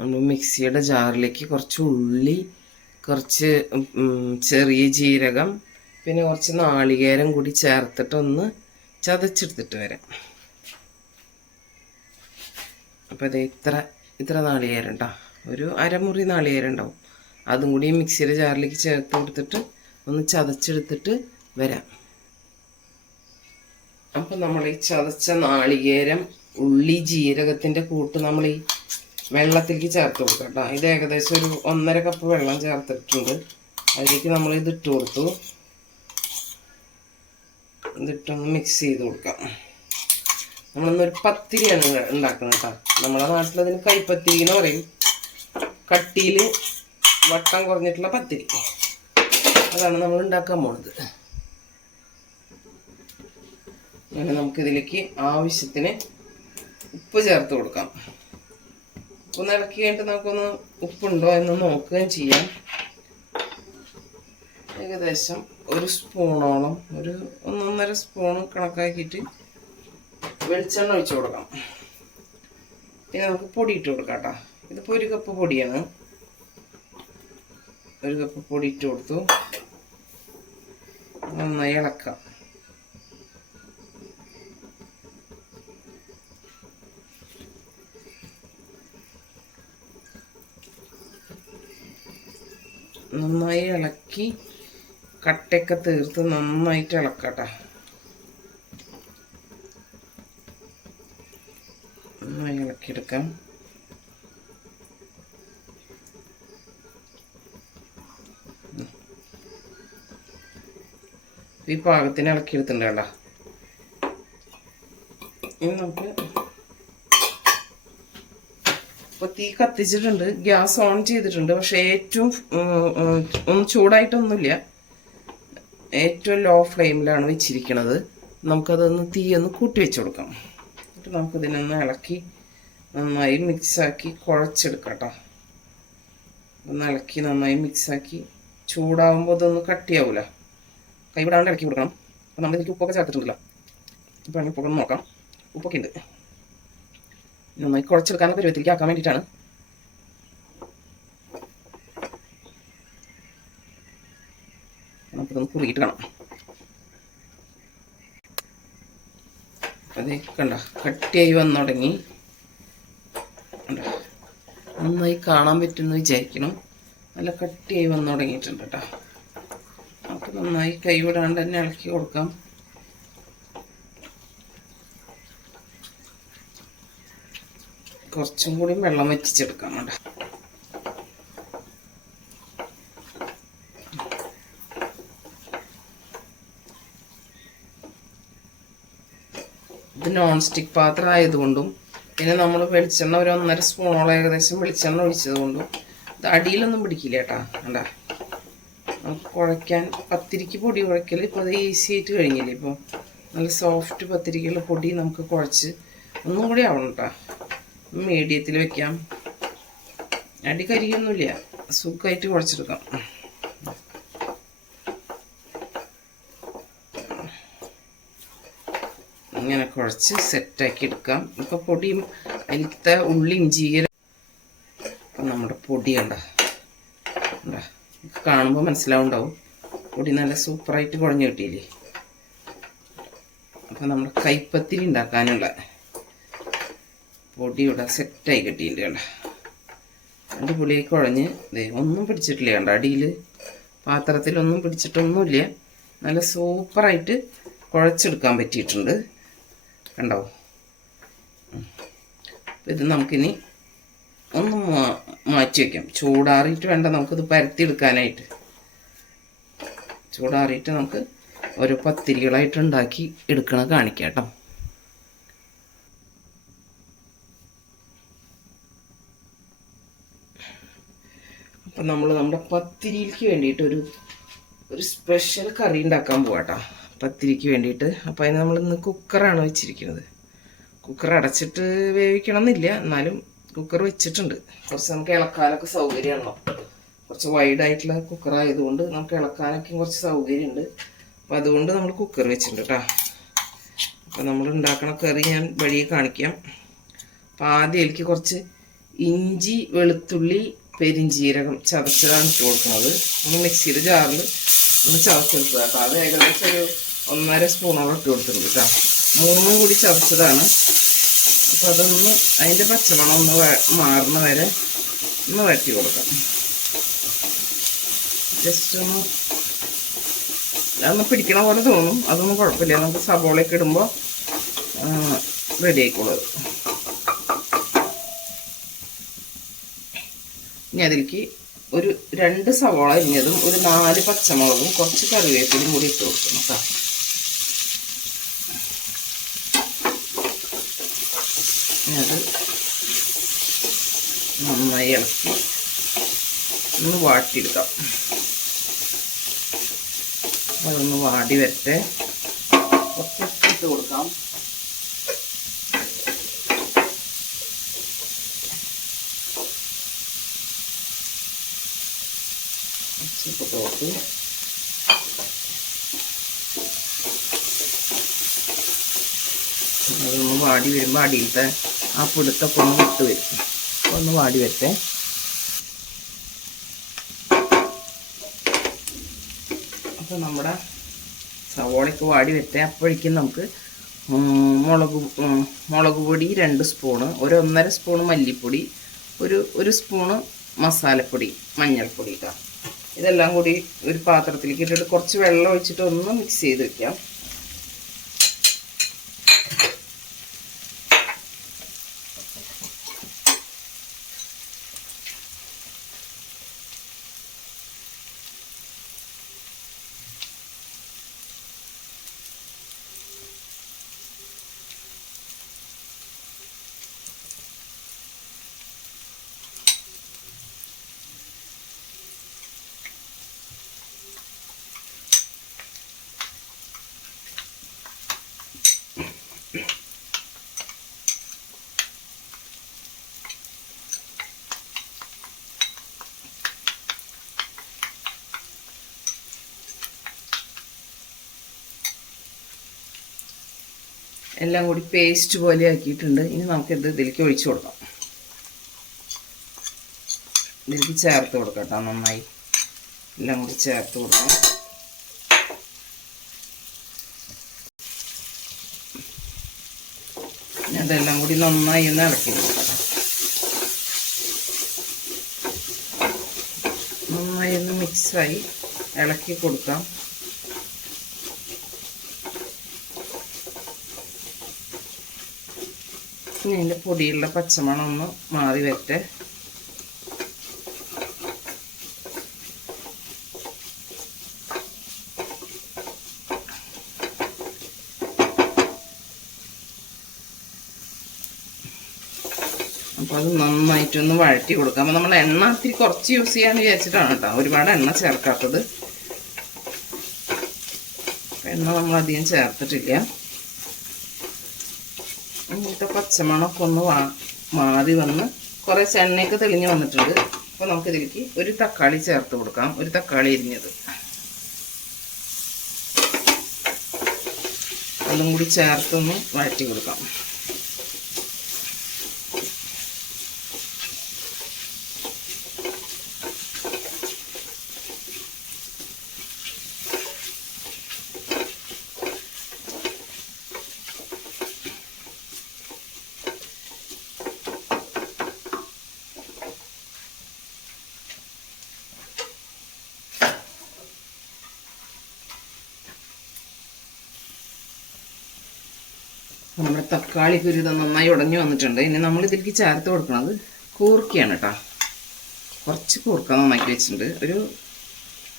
നമ്മൾ മിക്സിയുടെ ജാറിലേക്ക് കുറച്ച് ഉള്ളി, കുറച്ച് ചെറിയ ജീരകം, പിന്നെ കുറച്ച് നാളികേരം കൂടി ചേർത്തിട്ടൊന്ന് ചതച്ചെടുത്തിട്ട് വരാം. അപ്പോൾ ഇത് ഇത്ര നാളികേരം കേട്ടോ, ഒരു അരമുറി നാളികേരം ഉണ്ടാവും. അതും കൂടി മിക്സിയുടെ ജാറിലേക്ക് ചേർത്ത് കൊടുത്തിട്ട് ഒന്ന് ചതച്ചെടുത്തിട്ട് വരാം. അപ്പം നമ്മൾ ഈ ചതച്ച നാളികേരം, ഉള്ളി, ജീരകത്തിൻ്റെ കൂട്ട് നമ്മൾ ഈ വെള്ളത്തിലേക്ക് ചേർത്ത് കൊടുക്കാം കേട്ടോ. ഇത് ഏകദേശം ഒരു 1.5 കപ്പ് വെള്ളം ചേർത്തിട്ടുണ്ട്. അതിലേക്ക് നമ്മൾ ഇതിട്ട് കൊടുത്തു. ഇതിട്ടൊന്ന് മിക്സ് ചെയ്ത് കൊടുക്കാം. നമ്മളൊന്നൊരു പത്തിരിയാണ് ഉണ്ടാക്കുന്നത് കേട്ടോ. നമ്മളെ നാട്ടിലതിന് കൈപ്പത്തിരി എന്ന് പറയും. കട്ടിയിൽ വട്ടം കുറഞ്ഞിട്ടുള്ള പത്തിരി, അതാണ് നമ്മൾ ഉണ്ടാക്കാൻ പോകുന്നത്. അങ്ങനെ നമുക്കിതിലേക്ക് ആവശ്യത്തിന് ഉപ്പ് ചേർത്ത് കൊടുക്കാം. ഒന്ന് ഇളക്കി കഴിഞ്ഞിട്ട് നമുക്കൊന്ന് ഉപ്പുണ്ടോ എന്ന് നോക്കുകയും ചെയ്യാം. ഏകദേശം ഒരു സ്പൂണോളം, ഒരു 1.5 സ്പൂൺ കണക്കാക്കിയിട്ട് വെളിച്ചെണ്ണ ഒഴിച്ച് കൊടുക്കാം. പിന്നെ നമുക്ക് പൊടി ഇട്ട് കൊടുക്കാം കേട്ടോ. ഇതിപ്പോൾ 1 കപ്പ് പൊടിയാണ്. 1 കപ്പ് പൊടി ഇട്ട് കൊടുത്തു. നന്നായി ഇളക്കാം. നന്നായി ഇളക്കി കട്ടയൊക്കെ തീർത്ത് നന്നായിട്ട് ഇളക്കട്ടെ. നന്നായി ഇളക്കിയെടുക്കാം. ഈ പാകത്തിന് ഇളക്കിയെടുത്തിട്ടുണ്ട് കേട്ടോ. ഇനി നമുക്ക് ഇപ്പോൾ തീ കത്തിച്ചിട്ടുണ്ട്, ഗ്യാസ് ഓൺ ചെയ്തിട്ടുണ്ട്. പക്ഷെ ഏറ്റവും ഒന്നും ചൂടായിട്ടൊന്നുമില്ല, ഏറ്റവും ലോ ഫ്ലെയിമിലാണ് വെച്ചിരിക്കുന്നത്. നമുക്കതൊന്ന് തീയൊന്ന് കൂട്ടി വെച്ച് കൊടുക്കാം. എന്നിട്ട് നമുക്കിതിനൊന്ന് ഇളക്കി നന്നായി മിക്സാക്കി കുഴച്ചെടുക്കാം കേട്ടോ. ഒന്ന് ഇളക്കി നന്നായി മിക്സാക്കി ചൂടാവുമ്പോൾ ഇതൊന്ന് കട്ടിയാവില്ല, കൈവിടാണ്ട് ഇളക്കി കൊടുക്കണം. അപ്പോൾ നമ്മളിതിലേക്ക് ഉപ്പൊക്കെ ചേർത്തിട്ടുണ്ടല്ലോ. ഇപ്പോൾ ഉപ്പൊക്കെ ഒന്ന് നോക്കാം. ഉപ്പൊക്കെ ഉണ്ട്. നന്നായി കുഴച്ചെടുക്കാനുള്ള പരുവത്തിലേക്ക് ആക്കാൻ വേണ്ടിയിട്ടാണ്. നമുക്കിതൊന്ന് കുറുകിയിട്ട് കാണാം. അതേ കണ്ട കട്ടിയായി വന്നു തുടങ്ങി. നന്നായി കാണാൻ പറ്റുമെന്ന് വിചാരിക്കണം. നല്ല കട്ടിയായി വന്നു തുടങ്ങിയിട്ടുണ്ട് കേട്ടോ. നമുക്ക് നന്നായി കൈവിടാണ്ട് തന്നെ ഇളക്കി കൊടുക്കാം. കുറച്ചും കൂടി വെള്ളം വറ്റിച്ചെടുക്കാം കേട്ടോ. ഇത് നോൺ സ്റ്റിക്ക് പാത്രം ആയതുകൊണ്ടും പിന്നെ നമ്മൾ വെളിച്ചെണ്ണ ഒരു 1.5 സ്പൂണോളം ഏകദേശം വെളിച്ചെണ്ണ ഒഴിച്ചത് കൊണ്ടും ഇത് അടിയിലൊന്നും പിടിക്കില്ല കേട്ടോ. കണ്ടാ നമുക്ക് കുഴയ്ക്കാൻ, പത്തിരിക്ക് പൊടി കുഴയ്ക്കൽ ഇപ്പോൾ അത് ഈസി ആയിട്ട് കഴിഞ്ഞില്ലേ. ഇപ്പോൾ നല്ല സോഫ്റ്റ് പത്തിരിക്കുള്ള പൊടി നമുക്ക് കുഴച്ച് ഒന്നും കൂടി ആവണം കേട്ടോ. മീഡിയത്തിൽ വെക്കാം. അടി കരിയൊന്നുമില്ല, സുഖമായിട്ട് കുഴച്ചെടുക്കാം. ഇങ്ങനെ കുഴച്ച് സെറ്റാക്കി എടുക്കാം. ഇപ്പോൾ പൊടിയും അതിലത്തെ ഉള്ളിയും ജീരകം, നമ്മുടെ പൊടി കണ്ട കാണുമ്പോൾ മനസ്സിലാവുണ്ടാവും. പൊടി നല്ല സൂപ്പറായിട്ട് കുഴഞ്ഞ് കിട്ടിയില്ലേ. അപ്പം നമ്മുടെ കൈപ്പത്തിരി ഉണ്ടാക്കാനുള്ള പൊടി ഇവിടെ സെറ്റായി കിട്ടിയിട്ടുണ്ട് കണ്ട. അടിപൊളിയായി കുഴഞ്ഞ് ഒന്നും പിടിച്ചിട്ടില്ല കണ്ട. അടിയിൽ പാത്രത്തിലൊന്നും പിടിച്ചിട്ടൊന്നുമില്ല. നല്ല സൂപ്പറായിട്ട് കുഴച്ചെടുക്കാൻ പറ്റിയിട്ടുണ്ട് കണ്ടോ. ഇത് നമുക്കിനി ഒന്ന് മാറ്റി വയ്ക്കാം. ചൂടാറിയിട്ട് വേണ്ട നമുക്കിത് പരത്തിയെടുക്കാനായിട്ട്. ചൂടാറിയിട്ട് നമുക്ക് ഓരോ പത്തിരികളായിട്ട് ഉണ്ടാക്കി എടുക്കണ കാണിക്കാം കേട്ടോ. അപ്പം നമ്മൾ നമ്മുടെ പത്തിരിക്ക് വേണ്ടിയിട്ട് ഒരു സ്പെഷ്യൽ കറി ഉണ്ടാക്കാൻ പോവാട്ടോ, പത്തിരിക്ക് വേണ്ടിയിട്ട്. അപ്പോൾ അതിന് നമ്മളിന്ന് കുക്കറാണ് വെച്ചിരിക്കുന്നത്. കുക്കർ അടച്ചിട്ട് വേവിക്കണം എന്നില്ല, എന്നാലും കുക്കർ വെച്ചിട്ടുണ്ട്. കുറച്ച് നമുക്ക് ഇളക്കാനൊക്കെ സൗകര്യമാണല്ലോ. കുറച്ച് വൈഡായിട്ടുള്ള കുക്കർ ആയതുകൊണ്ട് നമുക്ക് ഇളക്കാനൊക്കെ കുറച്ച് സൗകര്യമുണ്ട്. അപ്പോൾ അതുകൊണ്ട് നമ്മൾ കുക്കർ വെച്ചിട്ടുണ്ട് കേട്ടോ. അപ്പോൾ നമ്മൾ ഉണ്ടാക്കണ കറി ഞാൻ വഴിയെ കാണിക്കാം. അപ്പോൾ ആദ്യം എനിക്ക് കുറച്ച് ഇഞ്ചി, വെളുത്തുള്ളി, പെരിഞ്ചീരകം ചതച്ചതാണ് ഇട്ട് കൊടുക്കുന്നത്. ഒന്ന് മിക്സിയുടെ ജാറിൽ ഒന്ന് ചതച്ചെടുക്കുക കേട്ടോ. അത് ഏകദേശം ഒരു 1.5 സ്പൂണോളം ഇട്ട് കൊടുത്തിട്ടുണ്ട് കേട്ടോ. 3 കൂടി ചതച്ചതാണ്. അപ്പം അതൊന്ന് അതിൻ്റെ പച്ചമണം ഒന്ന് മാറുന്ന വരെ ഒന്ന് വഴറ്റി കൊടുക്കാം. ജസ്റ്റ് അതൊന്ന് പിടിക്കണ പോലെ തോന്നും. അതൊന്നും കുഴപ്പമില്ല. നമുക്ക് സവോളയൊക്കെ ഇടുമ്പോൾ റെഡി ആയിക്കോളൂ. ഇനി അതിലേക്ക് ഒരു 2 സവോള അരിഞ്ഞതും ഒരു 4 പച്ചമുളകും കുറച്ച് കറിവേപ്പിലയും കൂടി ഇട്ട് കൊടുക്കണം കേട്ടോ. അത് നന്നായി ഇളക്കി ഒന്ന് വാട്ടിയെടുക്കാം. അതൊന്ന് വാടി വരട്ടെ. കുറച്ച് ഇട്ട് കൊടുക്കാം. ഉപ്പിട്ട് അതൊന്ന് വാടി വരുമ്പോൾ അടിയിലത്തെ ആ പൊടുത്തൊക്കെ ഒന്ന് വിട്ട് വരും. ഒന്ന് വാടി വരട്ടെ. അപ്പോൾ നമ്മുടെ സവോളയ്ക്ക് വാടി വരട്ടെ. അപ്പോഴേക്കും നമുക്ക് മുളക് പൊടി 2 സ്പൂണ്, ഒരു 1.5 സ്പൂണ് മല്ലിപ്പൊടി, ഒരു സ്പൂണ് മസാലപ്പൊടി, മഞ്ഞൾപ്പൊടി ഇട്ടാം. ഇതെല്ലാം കൂടി ഒരു പാത്രത്തിലേക്ക് ഇട്ടിട്ട് കുറച്ച് വെള്ളം ഒഴിച്ചിട്ട് ഒന്ന് മിക്സ് ചെയ്ത് വെക്കാം. എല്ലാം കൂടി പേസ്റ്റ് പോലെ ആക്കിയിട്ടുണ്ട്. ഇനി നമുക്കിത് ഇതിലേക്ക് ഒഴിച്ചു കൊടുക്കാം. ഇതിലേക്ക് ചേർത്ത് കൊടുക്കാം കേട്ടോ. നന്നായി എല്ലാം കൂടി ചേർത്ത് കൊടുക്കാം. അതെല്ലാം കൂടി നന്നായി ഒന്ന് ഇളക്കി കൊടുക്കാം. നന്നായി ഒന്ന് മിക്സായി ഇളക്കി കൊടുക്കാം. ഇനി അതിൻ്റെ പൊടിയുള്ള പച്ചമണം ഒന്ന് മാറി വരട്ടെ. അപ്പോൾ അത് നന്നായിട്ടൊന്ന് വഴറ്റി കൊടുക്കാം. അപ്പോൾ നമ്മൾ എണ്ണ ഇത്തിരി കുറച്ച് യൂസ് ചെയ്യാമെന്ന് വിചാരിച്ചിട്ടാണ് കേട്ടോ, ഒരുപാട് എണ്ണ ചേർക്കാത്തത്. എണ്ണ നമ്മൾ അധികം ചേർത്തിട്ടില്ല. ഇങ്ങനത്തെ പച്ചമണമൊക്കെ ഒന്ന് മാറി വന്ന് കുറച്ച് എണ്ണയൊക്കെ തെളിഞ്ഞ് വന്നിട്ടുണ്ട്. അപ്പോൾ നമുക്കിതിലേക്ക് ഒരു തക്കാളി ചേർത്ത് കൊടുക്കാം. ഒരു തക്കാളി അരിഞ്ഞത് അതും കൂടി ചേർത്തൊന്ന് വഴറ്റി കൊടുക്കാം. നമ്മുടെ തക്കാളി കുരുത നന്നായി ഉടഞ്ഞു വന്നിട്ടുണ്ട്. ഇനി നമ്മൾ ഇതിലേക്ക് ചേർത്ത് കൊടുക്കുന്നത് കൂർക്കയാണ് കേട്ടോ. കുറച്ച് കൂർക്ക നന്നാക്കി വെച്ചിട്ടുണ്ട്. ഒരു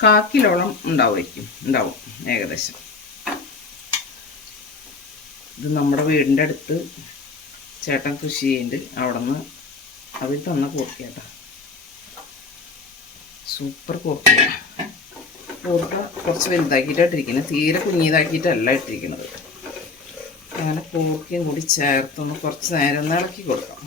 1/4 കിലോളം ഉണ്ടാവും ഏകദേശം. ഇത് നമ്മുടെ വീടിൻ്റെ അടുത്ത് ചേട്ടൻ കൃഷി ചെയ്യുന്നുണ്ട്. അവിടെ നിന്ന് അവർ തന്ന കൂർക്ക കേട്ടോ. സൂപ്പർ കൂർക്കയാണ്. കൂർക്ക കുറച്ച് വലുതാക്കിയിട്ടാണ് ഇട്ടിരിക്കുന്നത്, തീരെ കുഞ്ഞിതാക്കിയിട്ടല്ല ഇട്ടിരിക്കുന്നത്. അങ്ങനെ കൂർക്കയും കൂടി ചേർത്തൊന്ന് കുറച്ച് നേരം ഒന്ന് ഇളക്കി കൊടുക്കാം.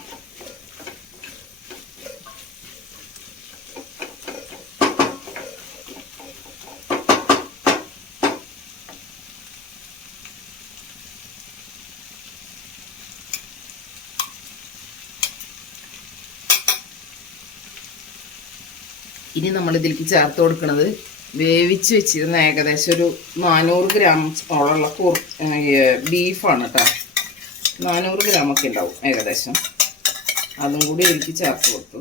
ഇനി നമ്മൾ ഇതിലേക്ക് ചേർത്ത് കൊടുക്കുന്നത് വേവിച്ച് വെച്ചിരുന്ന ഏകദേശം ഒരു 400 ഗ്രാം ഓളമുള്ള ബീഫാണ് കേട്ടോ. 400 ഗ്രാമൊക്കെ ഉണ്ടാവും ഏകദേശം. അതും കൂടി ഇതിലേക്ക് ചേർത്ത് കൊടുത്തു.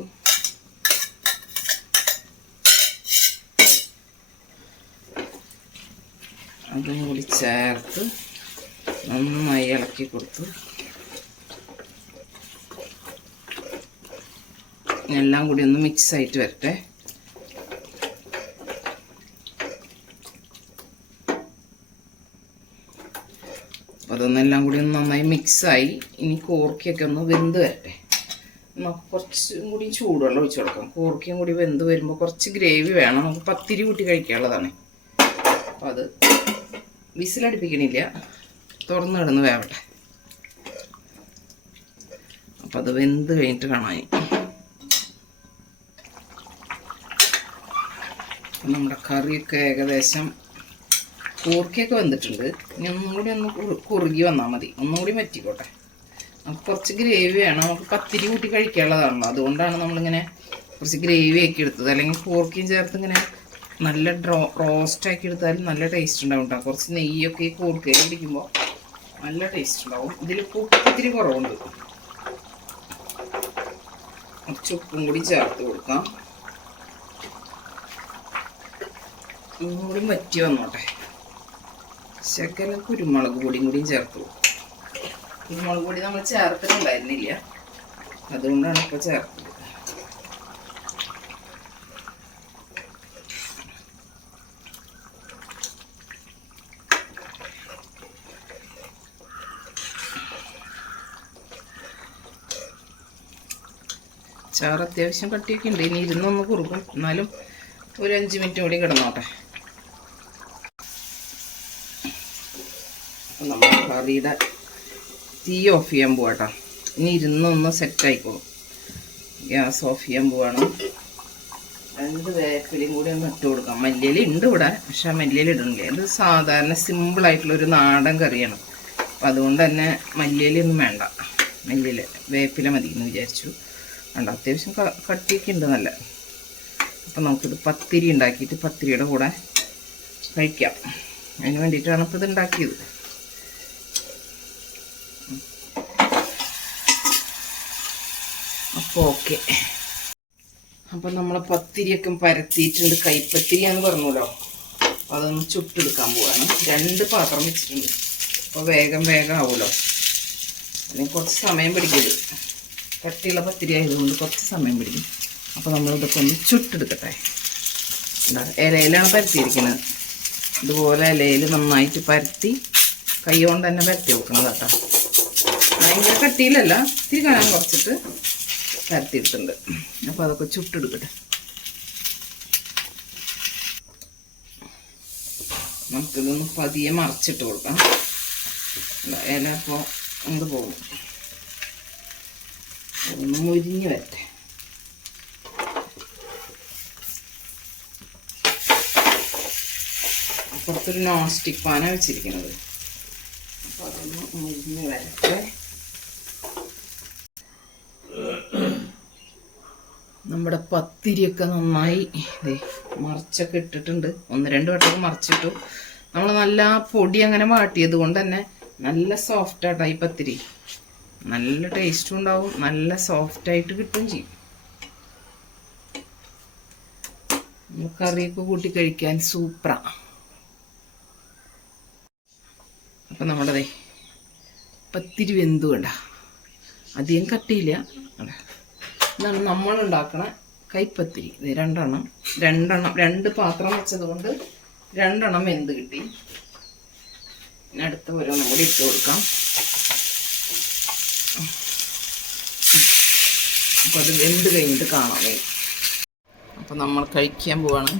അതും കൂടി ചേർത്ത് നന്നായി ഇളക്കി കൊടുത്തു. എല്ലാം കൂടി ഒന്ന് മിക്സ് ആയിട്ട് വരട്ടെ. അതൊന്നെല്ലാം കൂടി ഒന്ന് നന്നായി മിക്സായി. ഇനി കോർക്കിയൊക്കെ ഒന്ന് വെന്ത് വരട്ടെ. നമുക്ക് കുറച്ചും കൂടി ചൂടുവെള്ളം ഒഴിച്ചു കൊടുക്കാം. കോർക്കിയും കൂടി വെന്ത് വരുമ്പോൾ കുറച്ച് ഗ്രേവി വേണം. നമുക്ക് പത്തിരി കൂട്ടി കഴിക്കാനുള്ളതാണ്. അപ്പോൾ അത് വിസിലടുപ്പിക്കണില്ല, തുറന്ന് കിടന്ന് വേവട്ടെ. അപ്പം അത് വെന്ത് കഴിഞ്ഞിട്ട് കാണാൻ. നമ്മുടെ കറിയൊക്കെ ഏകദേശം കൂർക്കയൊക്കെ വെന്തിട്ടുണ്ട്. ഇനി ഒന്നും കൂടി ഒന്ന് കുറുകി വന്നാൽ മതി. ഒന്നും കൂടി വറ്റിക്കോട്ടെ. നമുക്ക് കുറച്ച് ഗ്രേവി വേണം. നമുക്ക് പത്തിരി കൂട്ടി കഴിക്കാനുള്ളതാണല്ലോ. അതുകൊണ്ടാണ് നമ്മളിങ്ങനെ കുറച്ച് ഗ്രേവി ആക്കി എടുത്തത്. അല്ലെങ്കിൽ കൂർക്കയും ചേർത്ത് ഇങ്ങനെ നല്ല റോസ്റ്റാക്കി എടുത്താലും നല്ല ടേസ്റ്റ് ഉണ്ടാവും കേട്ടോ. കുറച്ച് നെയ്യൊക്കെ ഈ കൂർക്കയിൽ പിടിക്കുമ്പോൾ നല്ല ടേസ്റ്റ് ഉണ്ടാവും. ഇതിൽ ഉപ്പ് ഇത്തിരി കുറവുണ്ട്. കുറച്ച് ഉപ്പും കൂടി ചേർത്ത് കൊടുക്കാം. ഒന്നും കൂടി വറ്റി വന്നോട്ടെ. ശകലം കുരുമുളക് പൊടിയും കൂടിയും ചേർത്ത് കൊടുക്കും. കുരുമുളക് പൊടി നമ്മൾ ചേർത്തിട്ടുണ്ടായിരുന്നില്ല, അതുകൊണ്ടാണ് ഇപ്പോൾ ചേർത്തത്. ചാറ് അത്യാവശ്യം കട്ടിയൊക്കെ ഉണ്ട്. ഇനി ഇരുന്നൊന്ന് കുറുകും. എന്നാലും ഒരു 5 മിനിറ്റ് കൂടി കിടന്നോട്ടെ. നമ്മൾ കറിയുടെ തീ ഓഫ് ചെയ്യാൻ പോവാട്ടോ. ഇനി ഇരുന്നൊന്ന് സെറ്റായിക്കോളും. ഗ്യാസ് ഓഫ് ചെയ്യാൻ പോവാണ്. 2 വേപ്പിലയും കൂടി ഒന്ന് ഇട്ട് കൊടുക്കാം. മല്ലിയില ഉണ്ട് ഇവിടെ, പക്ഷെ ആ മല്ലിയില ഇടണില്ല. ഇത് സാധാരണ സിമ്പിളായിട്ടുള്ളൊരു നാടൻ കറിയാണ്. അപ്പം അതുകൊണ്ട് തന്നെ മല്ലിയിലൊന്നും വേണ്ട. മല്ലിയില വേപ്പില മതി എന്ന് വിചാരിച്ചു. വേണ്ട, അത്യാവശ്യം കട്ടിയൊക്കെ ഉണ്ട് നല്ല. അപ്പം നമുക്കിത് പത്തിരി ഉണ്ടാക്കിയിട്ട് പത്തിരിയുടെ കൂടെ കഴിക്കാം. അതിന് വേണ്ടിയിട്ടാണ് ഇപ്പോൾ ഇത് ഉണ്ടാക്കിയത്. അപ്പോൾ ഓക്കെ. അപ്പം നമ്മൾ പത്തിരിയൊക്കെ പരത്തിയിട്ടുണ്ട്. കൈപ്പത്തിരിയാന്ന് പറഞ്ഞല്ലോ. അപ്പോൾ അതൊന്ന് ചുട്ടെടുക്കാൻ പോവാണ്. 2 പാത്രം വെച്ചിട്ടുണ്ട്. അപ്പോൾ വേഗം ആവുമല്ലോ. അല്ലെങ്കിൽ കുറച്ച് സമയം പിടിക്കരുത്. കട്ടിയുള്ള പത്തിരി ആയതുകൊണ്ട് കുറച്ച് സമയം പിടിക്കും. അപ്പോൾ നമ്മളിതൊക്കെ ഒന്ന് ചുട്ടെടുക്കട്ടെ. ഇലയിലാണ് പരത്തിയിരിക്കുന്നത്. ഇതുപോലെ ഇലയിൽ നന്നായിട്ട് പരത്തി കൈ കൊണ്ട് തന്നെ പരത്തി വെക്കുന്നത് കേട്ടോ. ഭയങ്കര കട്ടിയിലല്ല, ഇത്തിരി കനം കുറച്ചിട്ട് പരത്തിയിട്ടുണ്ട്. അപ്പോൾ അതൊക്കെ ചുട്ടെടുക്കട്ടെ. നമുക്കിതൊന്ന് പതിയെ മറിച്ചിട്ട് കൊടുക്കാം. ഇല അപ്പോൾ അങ്ങോട്ട് പോകും. ഒന്ന് മുരിഞ്ഞ് വരട്ടെ. അപ്പുറത്തൊരു നോൺ സ്റ്റിക്ക് പാനാണ് വെച്ചിരിക്കുന്നത്. അപ്പോൾ അതൊന്ന് മുരിഞ്ഞ് വരട്ടെ. നമ്മുടെ പത്തിരിയൊക്കെ നന്നായി മറിച്ചൊക്കെ ഇട്ടിട്ടുണ്ട്. 1-2 വട്ടമൊക്കെ മറിച്ചിട്ടു. നമ്മൾ നല്ല പൊടി അങ്ങനെ വാട്ടിയത് കൊണ്ട് തന്നെ നല്ല സോഫ്റ്റായിട്ടാണ് ഈ പത്തിരി. നല്ല ടേസ്റ്റും ഉണ്ടാവും, നല്ല സോഫ്റ്റായിട്ട് കിട്ടുകയും ചെയ്യും. കറിയൊക്കെ കൂട്ടി കഴിക്കാൻ സൂപ്പറാണ്. അപ്പം നമ്മുടെ പത്തിരി വെന്തു വേണ്ട, അധികം കട്ടിയില്ല. ഇതാണ് നമ്മൾ ഉണ്ടാക്കണ കൈപ്പത്തിരി. ഇത് 2 പാത്രം വെച്ചത് കൊണ്ട് 2 വെന്ത് കിട്ടി. പിന്നെ അടുത്ത ഓരോന്നും കൂടി ഇട്ട് കൊടുക്കാം. അപ്പോൾ അത് വെന്ത് കഴിഞ്ഞിട്ട് കാണാം. അപ്പോൾ നമ്മൾ കഴിക്കാൻ പോവാണ്.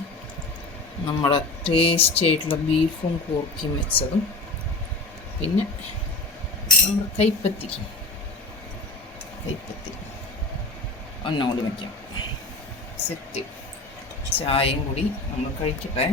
നമ്മുടെ ടേസ്റ്റി ആയിട്ടുള്ള ബീഫും കൂർക്കയും വെച്ചതും പിന്നെ നമ്മുടെ കൈപ്പത്തിരി ഒന്നും കൂടി വയ്ക്കാം. സെറ്റ്. ചായയും കൂടി നമ്മൾ കഴിക്കട്ടെ.